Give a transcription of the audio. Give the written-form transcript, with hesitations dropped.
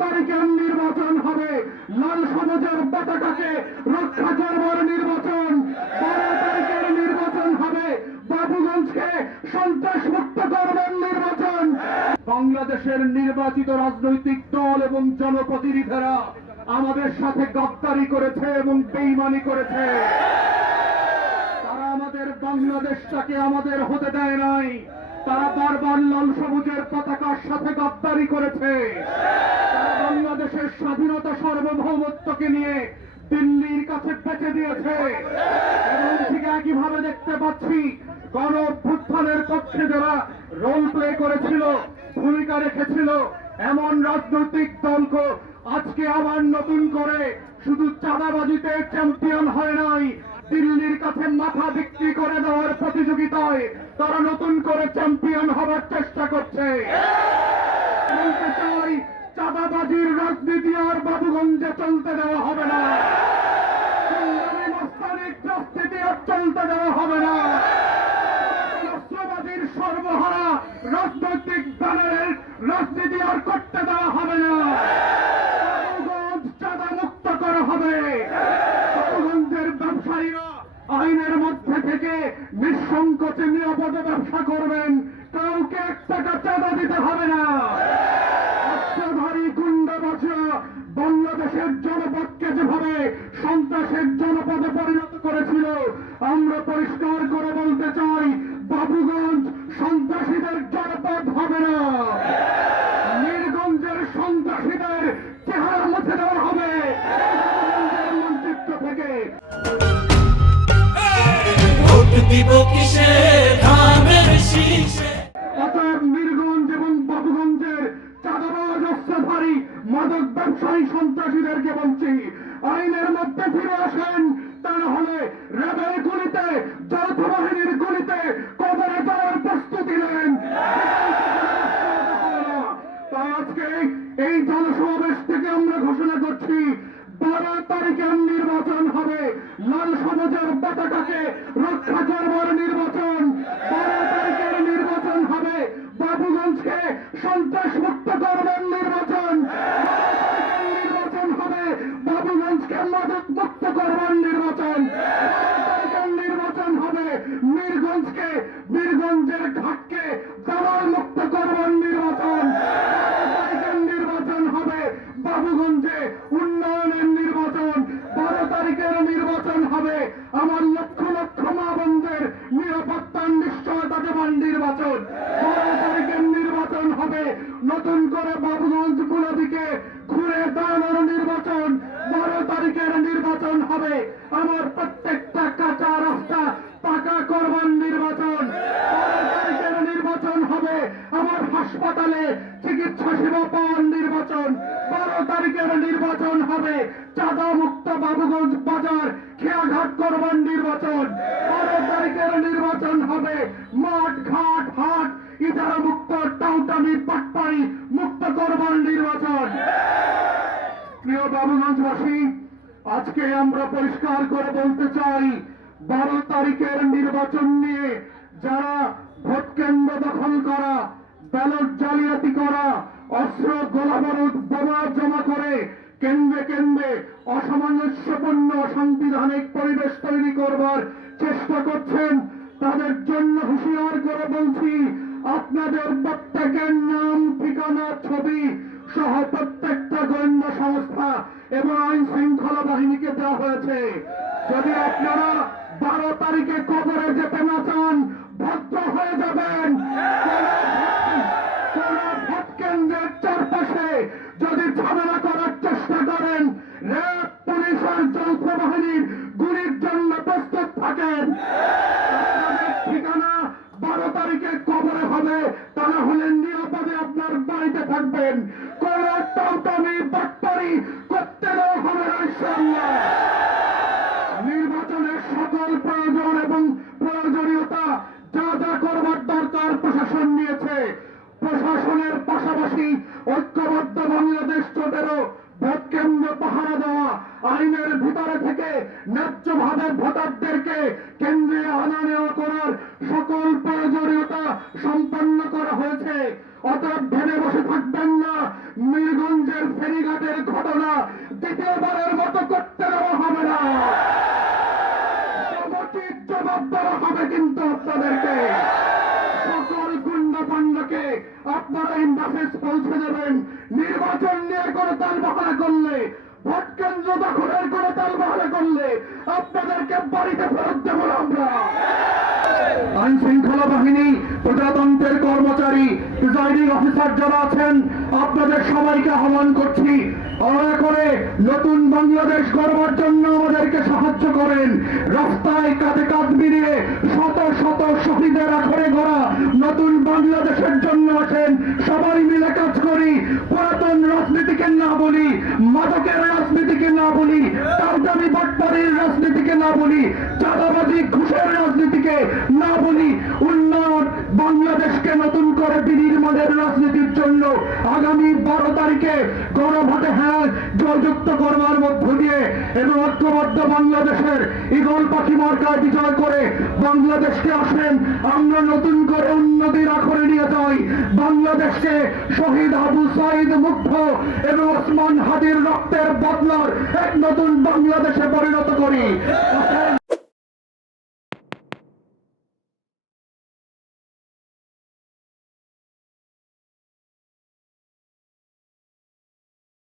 তারিখে নির্বাচন হবে, লাল সবুজের পতাকাকে রক্ষা করবার নির্বাচন। 12 তারিখের নির্বাচন হবে বাবুগঞ্জকে সন্ত্রাস মুক্ত করবার নির্বাচন। বাংলাদেশের নির্বাচিত রাজনৈতিক দল এবং জনপ্রতিনিধিরা আমাদের সাথে গদ্দারি করেছে এবং বেঈমানি করেছে। তারা আমাদের বাংলাদেশটাকে আমাদের হতে দেয় নাই। তারা বারবার লাল সবুজের পতাকার সাথে গদ্দারি করেছে। তারা বাংলাদেশের স্বাধীনতা সার্বভৌমত্বকে নিয়ে দিল্লির কাছে বেচে দিয়েছে। এবং ঠিক একইভাবে দেখতে পাচ্ছি গণ অভ্যুত্থানের পক্ষে যারা রোল প্লে করেছিল, ভূমিকা রেখেছিল, এমন রাজনৈতিক দলকে আজকে আবার নতুন করে শুধু চাঁদাবাজিতে চ্যাম্পিয়ন হয় নাই, দিল্লির কাছে মাথা বিক্রি করে দেওয়ার প্রতিযোগিতায় তারা নতুন করে চ্যাম্পিয়ন হবার চেষ্টা করছে। বলতে চাই, চাঁদাবাজির রাজনীতি আর বাবুগঞ্জে চলতে দেওয়া হবে না। মস্তানিক রাজনীতি আর চলতে দেওয়া হবে না। রাষ্ট্রবাদীর সর্বহারা রাজনৈতিক দলের রাজনীতি আর করতে দেওয়া হবে না। বাবুগঞ্জ চাঁদা মুক্ত করা হবে। বাবুগঞ্জের ব্যবসায়ীরা আইনের মধ্যে থেকে নিঃসংকোচে নিরাপদে ব্যবসা করবেন। কাউকে 1 টাকা চাঁদা দিতে হবে না। অস্ত্রধারী গুন্ডাবাজরা বাংলাদেশের জনপদকে যেভাবে সন্ত্রাসের জনপদে পরিণত করেছিল, আমরা পরিষ্কার করে বলতে চাই, বাবুগঞ্জ সন্ত্রাসীদের জনপদ হবে না। নীলগঞ্জের সন্ত্রাসীদের চেহারা মুছে দেওয়া হবে মানচিত্র থেকে। দিব কিসে ধানের শীষে। অতএব নীলগঞ্জ এবং বাবুগঞ্জের চাঁদাবাজ অস্ত্রধারী মাদক ব্যবসায়ী সন্ত্রাসীদেরকে বলছি, আইনের মধ্যে ফিরে আসেন। তা না হলে র্যাবের গুলিতে, যৌথ বাহিনীর গুলিতে কবরে যাওয়ার প্রস্তুতি নেন। তাই আজকে এই জনসমাবেশ থেকে আমরা ঘোষণা করছি, 12 তারিখে নির্বাচন হবে লাল সবুজের পতাকাকে রক্ষা করবার নির্বাচন। 12 তারিখের নির্বাচন হবে বাবুগঞ্জকে সন্ত্রাস মুক্ত করবার নির্বাচন। 12 তারিখের নির্বাচন হবে বাবুগঞ্জকে মাদক মুক্ত করবার নির্বাচন। 12 তারিখের নির্বাচন হবে নীলগঞ্জকে, বীরগঞ্জের ঘাটকে দালাল মুক্ত করবার নির্বাচন। 12 তারিখের নির্বাচন হবে বাবুগঞ্জে উন্নয়নের নির্বাচন। 12 তারিখের নির্বাচন হবে আমার লক্ষ লক্ষ মা বোনদের নিরাপত্তার নিশ্চয়তা দেবার নির্বাচন। 12 তারিখের নির্বাচন হবে নতুন করে বাবুগঞ্জ গুলোদিকে ঘুরে দাঁড়ানোর নির্বাচন। 12 তারিখের নির্বাচন হবে আমার প্রত্যেকটা কাঁচা রাস্তা পাকা করবার নির্বাচন। 12 তারিখের নির্বাচন হবে আমার হাসপাতালে চিকিৎসা সেবা পাওয়ার নির্বাচন। 12 তারিখের নির্বাচন হবে চাঁদা মুক্ত বাবুগঞ্জ বাজার খেয়াঘাট করবার নির্বাচন। 12 তারিখের নির্বাচন হবে মাঠ ঘাট হাট ইজারা মুক্ত টাউটামি পাটপাড়ি মুক্ত করবার নির্বাচন। প্রিয় বাবুগঞ্জবাসী, আজকে আমরা পরিষ্কার করে বলতে চাই, 12 তারিখের নির্বাচন নিয়ে যারা ভোট কেন্দ্র দখল করা, ব্যালট জালিয়াতি করা, অস্ত্র গোলাবারুদ বোমা জমা করে কেন্দ্রে কেন্দ্রে অসামঞ্জস্যপূর্ণ সাংবিধানিক পরিবেশ তৈরি করবার চেষ্টা করছেন, তাদের জন্য হুঁশিয়ার করে বলছি, আপনাদের প্রত্যেকের নাম, ঠিকানা, ছবি সহ প্রত্যেকটা গোয়েন্দা সংস্থা এবং আইন শৃঙ্খলা বাহিনীকে দেওয়া হয়েছে। যদি আপনারা 12 তারিখে কবরে যেতে না চান, ভদ্র হয়ে যাবেন। কোন ভোট কেন্দ্রের চারপাশে যদি ঝামেলা করার চেষ্টা করেন, র্যাব, পুলিশ আর যৌথ বাহিনীর গুলির জন্য প্রস্তুত থাকেন। আপনাদের ঠিকানা 12 তারিখে কবরে হবে, তা না হলে নিরাপদে আপনার বাড়িতে থাকবেন। কোন টাউটামি বাটপাড়ি করতে দেওয়া হবে না ইনশাআল্লাহ। নির্বাচনের সকল প্রয়োজন এবং প্রয়োজনীয়তা যা যা করবার দরকার প্রশাসন নিয়েছে। প্রশাসনের পাশাপাশি ঐক্যবদ্ধ বাংলাদেশ জোটেরও ভোট কেন্দ্র পাহারা দেওয়া, আইনের ভিতরে থেকে ন্যায্যভাবে ভোটারদেরকে কেন্দ্রে আনা নেওয়া করার সকল প্রয়োজনীয়তা সম্পন্ন করা হয়েছে। অতএব ভেবে বসে থাকবেন না মিরগঞ্জের ফেরিঘাটের ঘটনা দ্বিতীয়বারের মতো করতে দেওয়া হবে না। সমুচিত জবাব দেওয়া হবে কিন্তু আপনাদেরকে। সকল গুন্ডা পান্ডাকে আপনারা এই মেসেজ পৌঁছে দেবেন, নির্বাচন নিয়ে কোনো তালবাহানা করলে, ভোট কেন্দ্র দখলের কোনো তালবাহানা করলে আপনাদেরকে বাড়িতে ফেরত দেব না আমরা। আইন শৃঙ্খলা বাহিনী, প্রজাতন্ত্রের কর্মচারী, প্রিজাইডিং অফিসার যারা আছেন, আপনাদের সবাইকে আহ্বান করছি, দয়া করে নতুন বাংলাদেশ গড়বার জন্য আমাদেরকে সাহায্য করেন। রাস্তায় কাঁধে কাঁধ মিলিয়ে শত শত শহীদের আখড়ে গড়া নতুন বাংলাদেশের জন্য আসেন, সবাই মিলে কাজ করি। পুরাতন রাজনীতিকে না বলি, মাদকের রাজনীতিকে না বলি, কারদানি বাটপাড়ির রাজনীতিকে না বলি, চাঁদাবাজি ঘুষের রাজনীতিকে না বলি, উন্নয়ন বাংলাদেশকে নতুন করে বিনির্মাণের রাজনীতির জন্য আগামী 12 তারিখে গণভোটে হ্যাঁ জয়যুক্ত করবার মধ্য দিয়ে এবং ঐক্যবদ্ধ বাংলাদেশের ঈগল পাখি মার্কায় বিজয় করে বাংলাদেশকে আসেন আমরা নতুন করে উন্নতির আখড়ে নিয়ে যাই। বাংলাদেশকে শহীদ আবু সাইদ মুগ্ধ এবং ওসমান হাদির রক্তের বদলার এক নতুন বাংলাদেশে পরিণত করি।